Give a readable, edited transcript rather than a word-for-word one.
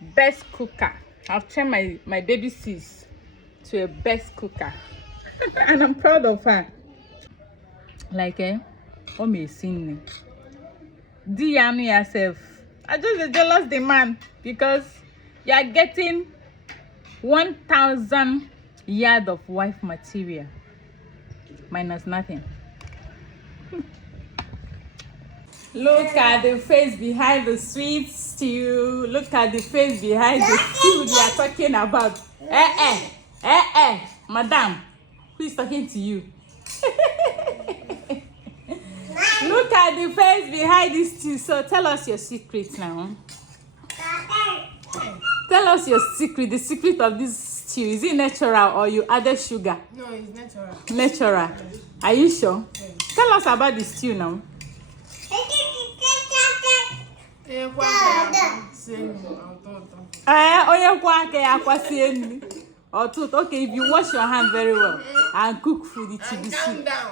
best cooker. I've turned my baby sis to a best cooker. And I'm proud of her. Like, amazing. Do you know yourself? I just jealous the man because you are getting 1,000 yards of wife material minus nothing. Look at the face behind the sweet stew. Look at the face behind the stew we are talking about. Madam, who is talking to you? Look at the face behind this stew. So tell us your secret now. Tell us your secret, the secret of this stew. Is it natural or you added sugar? No, it's natural. Natural. Are you sure? Yes. Tell us about the stew now. Okay, if you wash your hand very well and cook food, it will be sweet. Calm down.